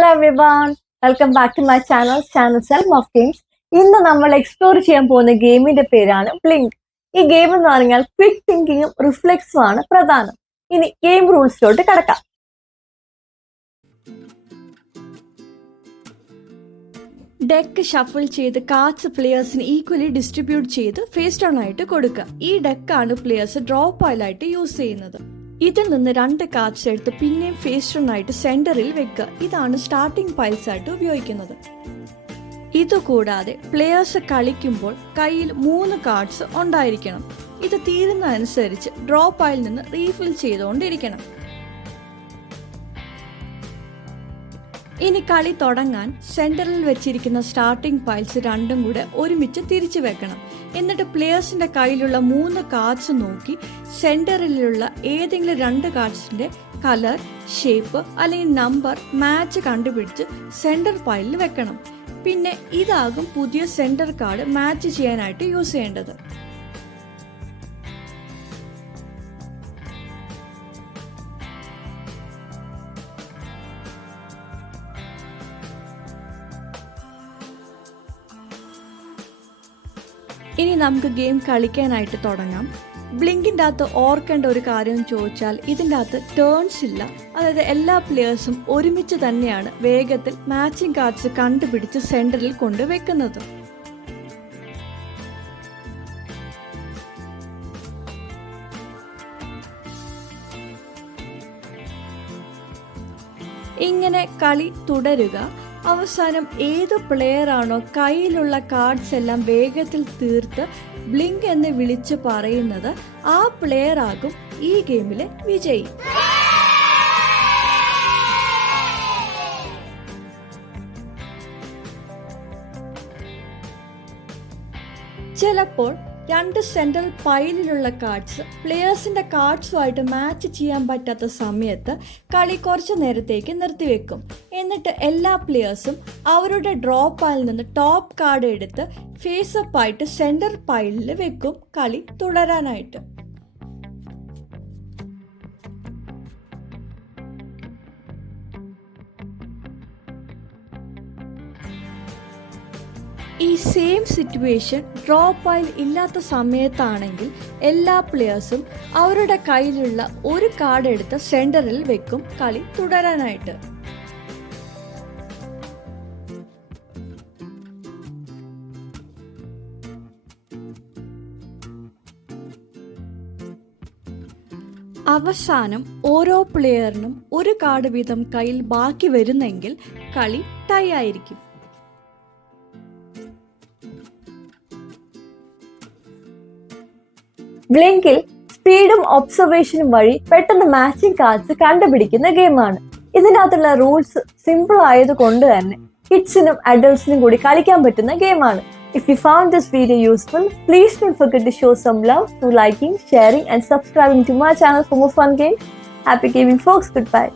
Hello everyone, welcome back to my channel Self of Games. ഇന്ന് നമ്മൾ explore ചെയ്യാൻ പോകുന്ന ഗെയിമിന്റെ പേരാണ് ബ്ലിങ്ക്. ഈ ഗെയിം എന്ന് പറഞ്ഞാൽ ക്വിക്ക് തിങ്കിങ്ങും റിഫ്ലെക്സും ആണ് പ്രധാനം. ഇനി ഗെയിം റൂൾസിലോട്ട് കടക്കാം. ഡെക്ക് ഷഫിൾ ചെയ്ത് കാർഡ്സ് പ്ലെയേഴ്സിന് ഈക്വലി ഡിസ്ട്രിബ്യൂട്ട് ചെയ്ത് ഫേസ് ഡൗൺ ആയിട്ട് കൊടുക്കുക. ഈ ഡെക്കാണ് പ്ലെയേഴ്സ് ഡ്രോ പൈലായിട്ട് യൂസ് ചെയ്യുന്നത്. ഇതിൽ നിന്ന് 2 കാർഡ്സ് എടുത്ത് പിന്നെയും ഫേസ് ഡൗൺ ആയിട്ട് സെന്ററിൽ വെക്കുക. ഇതാണ് സ്റ്റാർട്ടിംഗ് പൈൽസ് ആയിട്ട് ഉപയോഗിക്കുന്നത്. ഇതുകൂടാതെ പ്ലെയേഴ്സ് കളിക്കുമ്പോൾ കയ്യിൽ 3 കാർഡ്സ് ഉണ്ടായിരിക്കണം. ഇത് തീരുന്നതനുസരിച്ച് ഡ്രോ പൈലിൽ നിന്ന് റീഫിൽ ചെയ്തുകൊണ്ടിരിക്കണം. ഇനി കളി തുടങ്ങാൻ സെന്ററിൽ വെച്ചിരിക്കുന്ന സ്റ്റാർട്ടിംഗ് പൈൽസ് രണ്ടും കൂടെ ഒരുമിച്ച് തിരിച്ചു വെക്കണം. എന്നിട്ട് പ്ലെയേഴ്സിന്റെ കയ്യിലുള്ള 3 കാർഡ്സ് നോക്കി സെന്ററിലുള്ള ഏതെങ്കിലും 2 കാർഡ്സിന്റെ കളർ, ഷേപ്പ് അല്ലെങ്കിൽ നമ്പർ മാച്ച് കണ്ടുപിടിച്ച് സെന്റർ പൈലിൽ വെക്കണം. പിന്നെ ഇതാകും പുതിയ സെന്റർ കാർഡ് മാച്ച് ചെയ്യാനായിട്ട് യൂസ് ചെയ്യേണ്ടത്. ഇനി നമുക്ക് ഗെയിം കളിക്കാനായിട്ട് തുടങ്ങാം. ബ്ലിങ്കിൻ്റെ അകത്ത് ഓർക്കേണ്ട ഒരു കാര്യം ചോദിച്ചാൽ ഇതിൻ്റെ അകത്ത് ടേൺസ് ഇല്ല. അതായത് എല്ലാ പ്ലെയേഴ്സും ഒരുമിച്ച് തന്നെയാണ് വേഗത്തിൽ മാച്ചിങ് കാർഡ്സ് കണ്ടുപിടിച്ച് സെന്ററിൽ കൊണ്ടുവെക്കുന്നത്. ഇങ്ങനെ കളി തുടരുക. അവസാനം ഏത് പ്ലെയർ ആണോ കയ്യിലുള്ള കാർഡ്സ് എല്ലാം വേഗത്തിൽ തീർത്ത് ബ്ലിങ്ക് എന്ന് വിളിച്ച് പറയുന്നത് ആ പ്ലെയർ ആകും ഈ ഗെയിമിലെ വിജയി. ചിലപ്പോൾ 2 സെൻട്രൽ പൈലിലുള്ള കാർഡ്സ് പ്ലെയേഴ്സിന്റെ കാർഡ്സുമായിട്ട് മാച്ച് ചെയ്യാൻ പറ്റാത്ത സമയത്ത് കളി കുറച്ച് നേരത്തേക്ക് നിർത്തിവെക്കും. എന്നിട്ട് എല്ലാ പ്ലെയേഴ്സും അവരുടെ ഡ്രോ പൈലിൽ നിന്ന് ടോപ്പ് കാർഡ് എടുത്ത് ഫേസ് അപ്പ് ആയിട്ട് സെന്റർ പൈലിൽ വെക്കും കളി തുടരാനായിട്ട്. ഈ സെയിം സിറ്റുവേഷൻ ഡ്രോ പൈൽ ഇല്ലാത്ത സമയത്താണെങ്കിൽ എല്ലാ പ്ലെയേഴ്സും അവരുടെ കയ്യിലുള്ള ഒരു കാർഡ് എടുത്ത് സെന്ററിൽ വെക്കും കളി തുടരാനായിട്ട്. അവസാനം ഓരോ പ്ലെയറിനും ഒരു കാർഡ് വീതം കയ്യിൽ ബാക്കി വരുന്നെങ്കിൽ കളി ടൈ ആയിരിക്കും. ബ്ലിങ്കിൽ സ്പീഡും ഒബ്സർവേഷനും വഴി പെട്ടെന്ന് മാച്ചിങ് കാർഡ്സ് കണ്ടുപിടിക്കുന്ന ഗെയിമാണ്. ഇതിനകത്തുള്ള റൂൾസ് സിമ്പിൾ ആയതുകൊണ്ട് തന്നെ കിഡ്സിനും അഡൾട്ട്സിനും കൂടി കളിക്കാൻ പറ്റുന്ന ഗെയിമാണ്. If you found this video useful, please don't forget to show some love through liking, sharing and subscribing to my channel for more fun games. Happy gaming folks, goodbye.